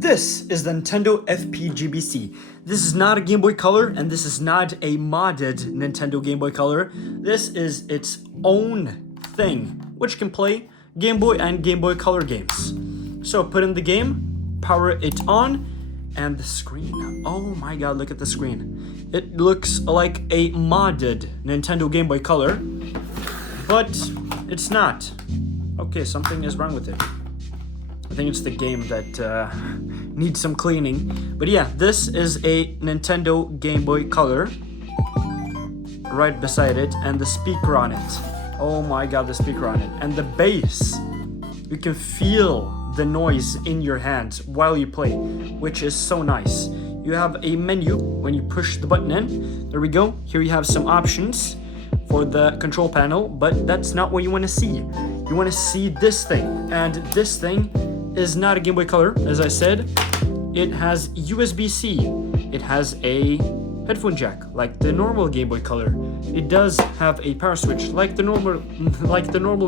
This is the Nintendo FPGBC. This is not a Game Boy Color, and this is not a modded Nintendo Game Boy Color. This is its own thing, which can play Game Boy and Game Boy Color games. So put in the game, power it on, and the screen. Oh my god, look at the screen. It looks like a modded Nintendo Game Boy Color, but it's not. Okay, something is wrong with it. I think it's the game that needs some cleaning. But yeah, this is a Nintendo Game Boy Color. Right beside it, and the speaker on it. Oh my god, the speaker on it. And the bass. You can feel the noise in your hands while you play, which is so nice. You have a menu when you push the button in. There we go. Here you have some options for the control panel, but that's not what you want to see. You want to see this thing, and this thing is not a Game Boy Color, as I said. It has USB-C. It has a headphone jack, like the normal Game Boy Color. It does have a power switch, like the normal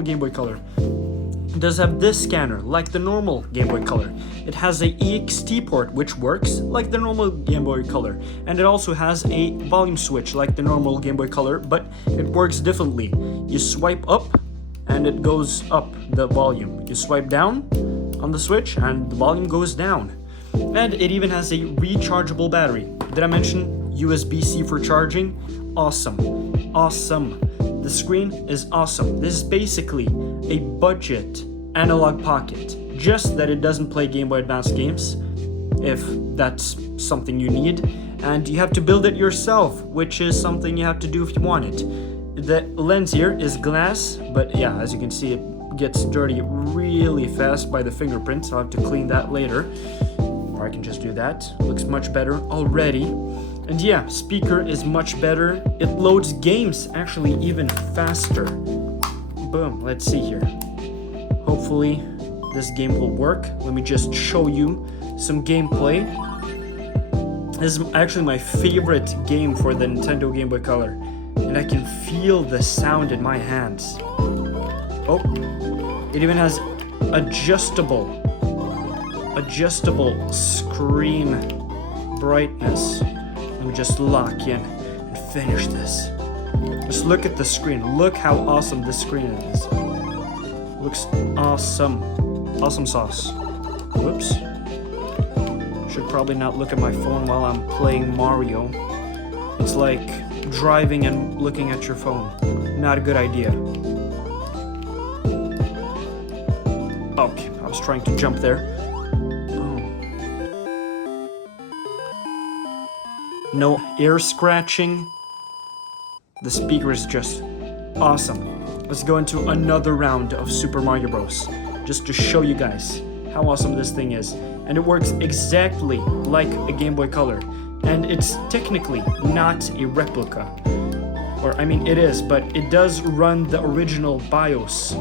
Game Boy Color. It does have this scanner, like the normal Game Boy Color. It has a EXT port, which works like the normal Game Boy Color. And it also has a volume switch, like the normal Game Boy Color, but it works differently. You swipe up, and it goes up, the volume. You swipe down on the switch, and the volume goes down. And it even has a rechargeable battery. Did I mention USB-C for charging? Awesome. Awesome. The screen is awesome. This is basically a budget analog pocket, just that it doesn't play Game Boy Advance games, if that's something you need. And you have to build it yourself, which is something you have to do if you want it. The lens here is glass, but yeah, as you can see, it gets dirty really fast by the fingerprints. I'll have to clean that later, or I can just do that. Looks much better already. And yeah, speaker is much better. It loads games actually even faster. Boom, let's see here. Hopefully this game will work. Let me just show you some gameplay. This is actually my favorite game for the Nintendo Game Boy Color, and I can feel the sound in my hands. Oh, it even has adjustable screen brightness. Let me just lock in and finish this. Just look at the screen. Look how awesome this screen is. Looks awesome. Awesome sauce. Whoops. Should probably not look at my phone while I'm playing Mario. It's like driving and looking at your phone. Not a good idea. Okay, I was trying to jump there. No ear scratching. The speaker is just awesome. Let's go into another round of Super Mario Bros. Just to show you guys how awesome this thing is. And it works exactly like a Game Boy Color. And it's technically not a replica. Or, I mean, it is, but it does run the original BIOS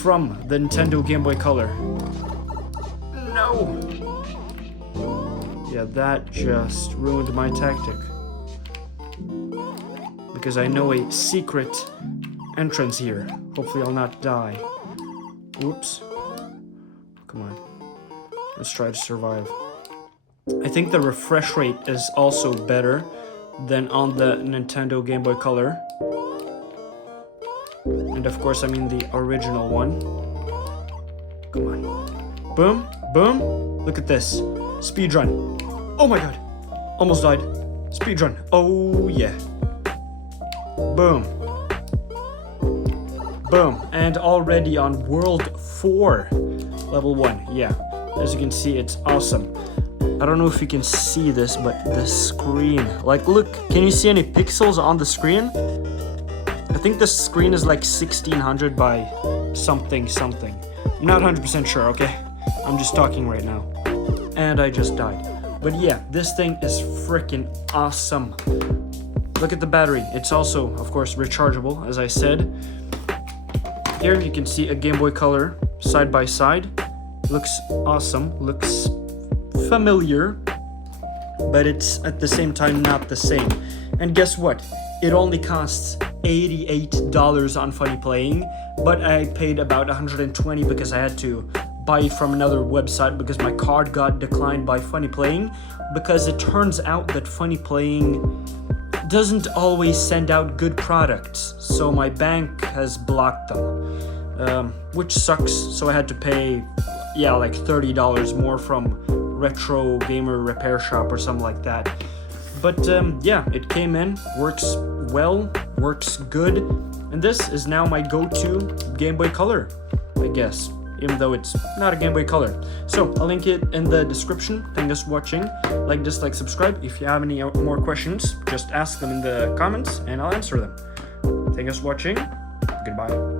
from the Nintendo Game Boy Color. No! Yeah, that just ruined my tactic. Because I know a secret entrance here. Hopefully I'll not die. Oops. Come on. Let's try to survive. I think the refresh rate is also better than on the Nintendo Game Boy Color. And of course, I mean the original one. Come on. Boom, boom. Look at this. Speedrun. Oh my god. Almost died. Speedrun. Oh yeah. Boom. Boom. And already on World 4. Level 1. Yeah. As you can see, it's awesome. I don't know if you can see this, but the screen. Like, look. Can you see any pixels on the screen? I think the screen is like 1600 by something. I'm not 100% sure, okay? I'm just talking right now. And I just died. But yeah, this thing is freaking awesome. Look at the battery. It's also, of course, rechargeable, as I said. Here you can see a Game Boy Color side by side. Looks awesome. Looks familiar. But it's at the same time not the same. And guess what? It only costs $88 on Funny Playing. But I paid about $120 because I had to buy from another website because my card got declined by Funny Playing, because it turns out that Funny Playing doesn't always send out good products, so my bank has blocked them, which sucks. So I had to pay, yeah, like $30 more from Retro Gamer Repair Shop or something like that. But yeah, it came in, works well, works good, and this is now my go-to Game Boy Color, I guess, even though it's not a Game Boy Color. So I'll link it in the description. Thanks for watching. Like, dislike, subscribe. If you have any more questions, just ask them in the comments and I'll answer them. Thanks for watching. Goodbye.